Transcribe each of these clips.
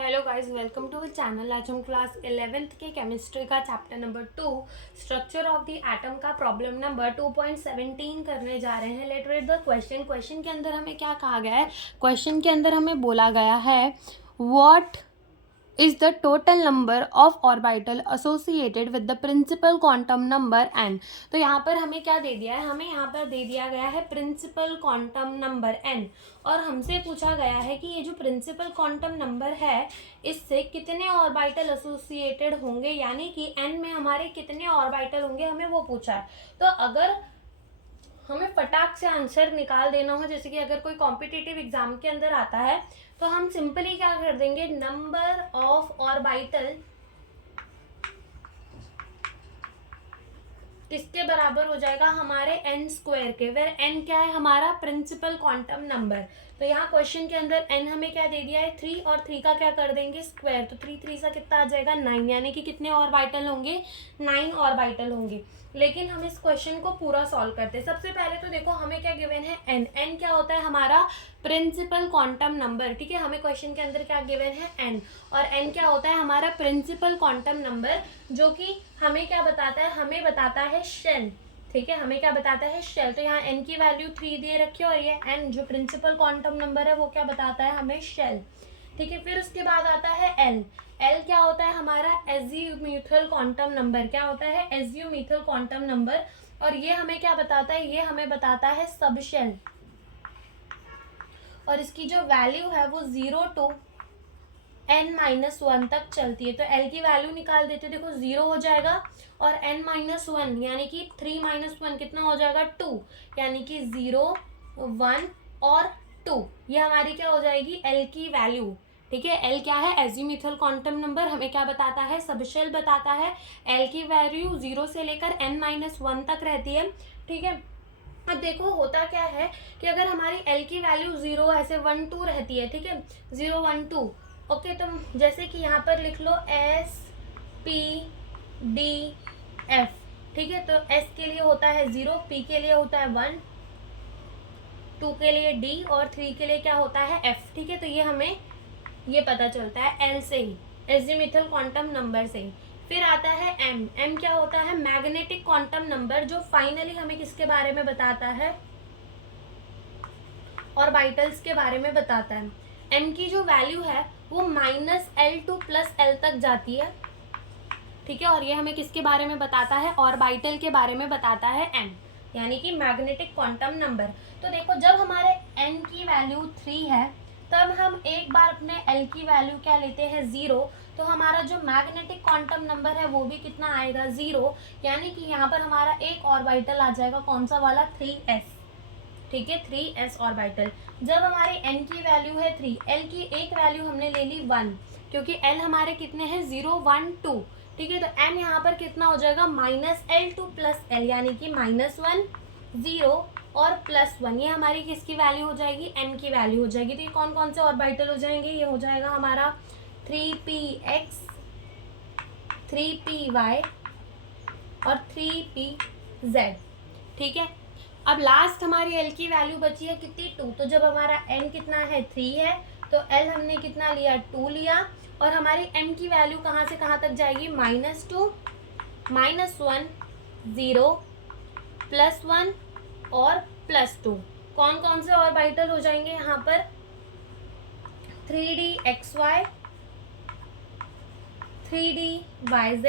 Hello guys, welcome to channel. आज हम class 11th के केमिस्ट्री का chapter number 2 structure of the atom का प्रॉब्लम नंबर 2.17 करने जा रहे हैं। Let read the question. Question के अंदर हमें क्या कहा गया है? क्वेश्चन के अंदर हमें बोला गया है what is the total number of orbital associated with the principal quantum number n। तो यहाँ पर हमें क्या दे दिया है? हमें यहाँ पर दे दिया गया है प्रिंसिपल क्वांटम नंबर n, और हमसे पूछा गया है कि ये जो प्रिंसिपल क्वांटम नंबर है इससे कितने ऑर्बिटल एसोसिएटेड होंगे, यानी कि n में हमारे कितने ऑर्बिटल होंगे, हमें वो पूछा है। तो अगर हमें फटाक से आंसर निकाल देना हो, जैसे कि अगर कोई कॉम्पिटिटिव एग्जाम के अंदर आता है तो हम सिंपली क्या कर देंगे, नंबर ऑफ ऑर्बिटल किसके बराबर हो जाएगा, हमारे n स्क्वायर के, वेर n क्या है, हमारा प्रिंसिपल क्वांटम नंबर। तो यहाँ क्वेश्चन के अंदर n हमें क्या दे दिया है, 3, और 3 का क्या कर देंगे, स्क्वायर। तो 3 3 सा कितना आ जाएगा, 9, यानी कि कितने ऑर्बिटल होंगे, 9 ऑर्बिटल होंगे। लेकिन हम इस क्वेश्चन को पूरा सॉल्व करते हैं। सबसे पहले तो देखो हमें क्या गिवन है, n। n क्या होता है, हमारा प्रिंसिपल क्वांटम नंबर। ठीक है, हमें क्वेश्चन के अंदर क्या गिवन है, n, और n क्या होता है, हमारा प्रिंसिपल क्वांटम नंबर, जो कि हमें क्या बताता है, हमें बताता है शेल। ठीक है, हमें क्या बताता है, शेल। तो यहाँ n की वैल्यू 3 दे रखी है, और ये n जो प्रिंसिपल क्वांटम नंबर है वो क्या बताता है, हमें शेल। ठीक है, फिर उसके बाद आता है l। l क्या होता है, हमारा एजीम्यूथल क्वांटम नंबर। क्या होता है, एजीम्यूथल क्वांटम नंबर, और ये हमें क्या बताता है, ये हमें बताता है सब शेल, और इसकी जो वैल्यू है वो 0 to n-1 तक चलती है। तो l की वैल्यू निकाल देते, देखो 0 हो जाएगा, और n-1 यानी कि 3 - 1 कितना हो जाएगा, 2, यानी कि 0 1 और 2, ये हमारी क्या हो जाएगी, l की वैल्यू। ठीक है, l क्या है, एजीम्यूथल क्वांटम नंबर, हमें क्या बताता है, सबशेल बताता है। l की वैल्यू 0 से लेकर n-1 तक रहती है। ठीक है, अब देखो होता क्या है कि अगर हमारी l की वैल्यू 0 ऐसे 1 2 रहती है, ठीक है, 0 1 2, ओके, तो जैसे कि यहाँ पर लिख लो S P D F। ठीक है, तो S के लिए होता है 0, P के लिए होता है 1, 2 के लिए D, और 3 के लिए क्या होता है F। ठीक है, तो ये हमें ये पता चलता है L से ही, एजीम्यूथल क्वांटम नंबर से ही। फिर आता है M। M क्या होता है, मैग्नेटिक क्वांटम नंबर, जो फाइनली हमें किसके बारे में बताता है, ऑर्बिटल्स के बारे में बताता है। m की जो वैल्यू है वो -L to +L तक जाती है। ठीक है, और ये हमें किसके बारे में बताता है, ऑर्बिटल के बारे में बताता है m, यानी कि मैग्नेटिक क्वांटम नंबर। तो देखो जब हमारे n की वैल्यू 3 है, तब हम एक बार अपने l की वैल्यू क्या लेते हैं, 0। तो हमारा जो मैग्नेटिक क्वांटम नंबर है वो भी कितना आएगा, 0, यानी कि यहाँ पर हमारा एक ऑर्बिटल आ जाएगा, कौन सा वाला, 3s। ठीक है, 3s ऑर्बिटल। जब हमारी n की वैल्यू है 3, l की एक वैल्यू हमने ले ली 1, क्योंकि l हमारे कितने हैं, 0 1 2। ठीक है, तो m यहाँ पर कितना हो जाएगा, -L to +L, यानी कि -1 0 और +1, ये हमारी किसकी वैल्यू हो जाएगी, m की वैल्यू हो जाएगी। तो ये कौन कौन से ऑर्बिटल हो जाएंगे, ये हो जाएगा हमारा 3px 3py और 3pz। ठीक है, अब लास्ट हमारी l की वैल्यू बची है कितनी, 2। तो जब हमारा n कितना है, 3 है, तो l हमने कितना लिया, 2 लिया, और हमारी m की वैल्यू कहाँ से कहाँ तक जाएगी, -2 -1 0 +1 और +2। कौन कौन से ऑर्बिटल हो जाएंगे यहाँ पर, 3dxy 3dyz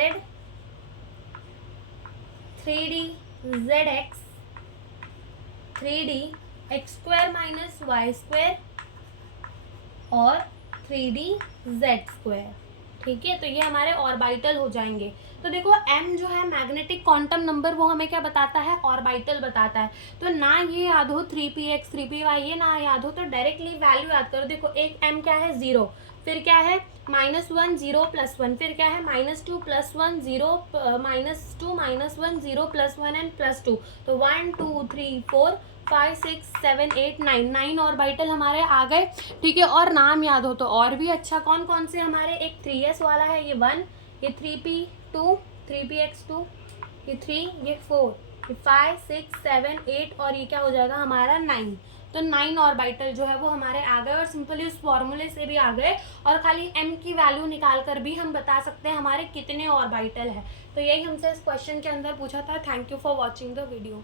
3dzx 3d x² - y² और 3dz²। ठीक है, तो ये हमारे ऑर्बिटल हो जाएंगे। तो देखो m जो है मैग्नेटिक क्वांटम नंबर, वो हमें क्या बताता है, ऑर्बिटल बताता है। तो ना ये याद हो 3px 3py, ये ना याद हो तो डायरेक्टली वैल्यू याद करो। देखो एक m क्या है, 0, फिर क्या है -1 0 +1, फिर क्या है -2 +1 0 -2 -1 0 +1 एंड +2। तो 1 2 3 4 5 6 7 8 9 ऑर्बिटल हमारे आ गए। ठीक है, और नाम याद हो तो और भी अच्छा। कौन कौन से हमारे, एक 3s वाला है, ये 1, ये 3p2 3px2, ये 3, ये 4, ये 5 6 7 8, और ये क्या हो जाएगा हमारा 9। तो 9 ऑर्बिटल जो है वो हमारे आ गए और सिंपली उस फॉर्मूले से भी आ गए और खाली m की वैल्यू निकाल कर भी हम बता सकते हैं हमारे कितने ऑर्बिटल है। तो यही हमसे इस क्वेश्चन के अंदर पूछा था। Thank you for watching the video.